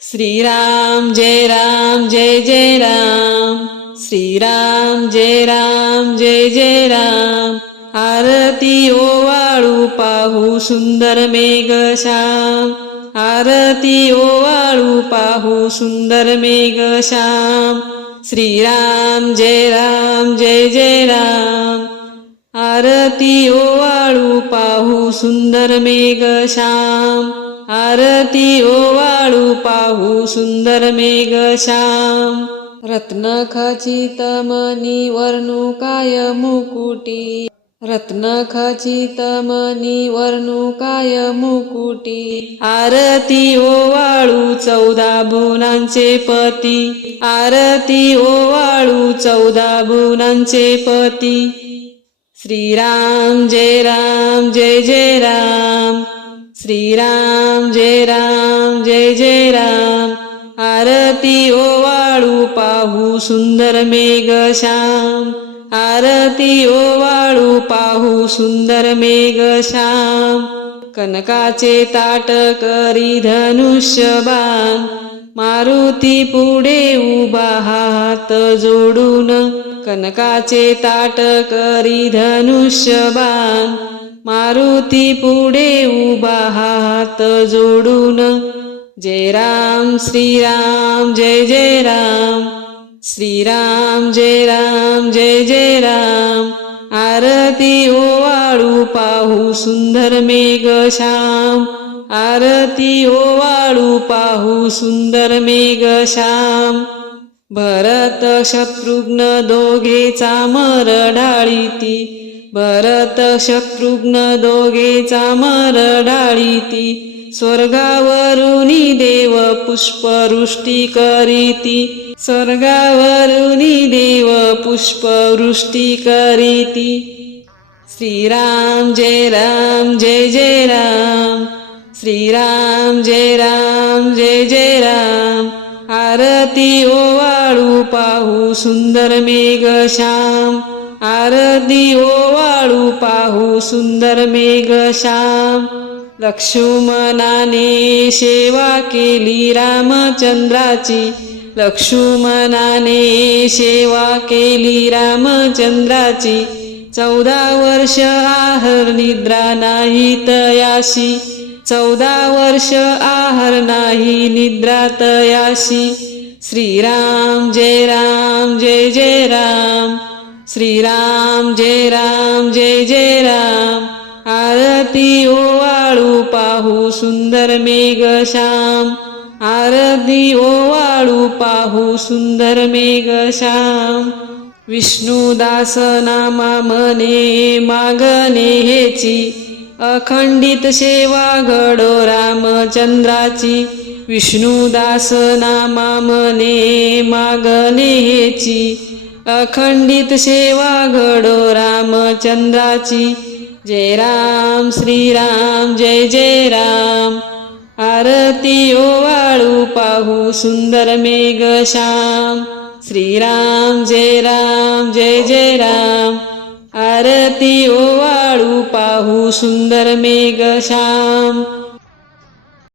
श्रीराम जय राम जय जय राम। श्रीराम जय राम जय जय राम। आरती ओवाळू पाहू सुंदर मेघ श्याम आरती ओवाळू पाहू सुंदर मेघ श्याम श्रीराम जय राम जय जय राम। आरती ओवाळू पाहू सुंदर मेघ श्याम आरती ओवाळू पाहू सुंदर मेघ श्याम रत्न खचित मनी काय मुकुटी? रत्न खचित मनी काय मुकुटी? आरती ओवाळू चौदा भुवनांचे पती. आरती ओवाळू चौदा भुवनांचे पती. श्रीराम जय राम जय जय राम. श्रीराम जय राम जय जय राम. आरती ओवाळू पाहू सुंदर मेघ श्याम. आरती ओवाळू पाहू सुंदर मेघ श्याम. कनकाचे ताट करी धनुष्यबाण. मारुती पुढे उभा हात जोडून कनकाचे ताट करी धनुष्यबाण. मारुती पुढे उभा हात जोडून जय राम श्रीराम जय जय राम. श्रीराम जय राम जय जय राम. आरती ओवाळू पाहू सुंदर मेघ श्याम. आरती ओवाळू पाहू सुंदर मेघ श्याम. भरत शत्रुघ्न दोघे चामर ढाळीती. भरत शत्रुघ्न दोघेचा मर डाळीती स्वर्गावरुनी देव पुष्पवृष्टी करीती. स्वर्गावरुनी देव पुष्पवृष्टी करीती. श्रीराम जय राम जय जय राम. श्रीराम जय राम जय जय राम. आरती ओवाळू पाहू सुंदर मेघ श्याम. आरती ओवाळू पाहू सुंदर मेघ श्याम. लक्ष्मणाने सेवा केली रामचंद्राची. लक्ष्मणाने सेवा केली रामचंद्राची. चौदा वर्ष आहर निद्रा नाही तयाशी. चौदा वर्ष आहर नाही निद्रा तयाशी. श्रीराम जय राम जय जय राम. श्रीराम जय राम जय जय राम. आरती ओवाळू पाहू सुंदर मेघ श्याम. आरती ओवाळू पाहू सुंदर मेघ श्याम. विष्णुदास नामा मने मागणे हेची. अखंडित सेवा घडो रामचंद्राची. विष्णुदास नामा मने मागणे हेची. अखंडित सेवा घडो रामचंद्राची. जय राम श्रीराम जय जय राम. आरती ओवाळू पाहू सुंदर मेघ श्याम. श्रीराम जय राम जय जय राम. आरती ओवाळू पाहू सुंदर मेघ श्याम.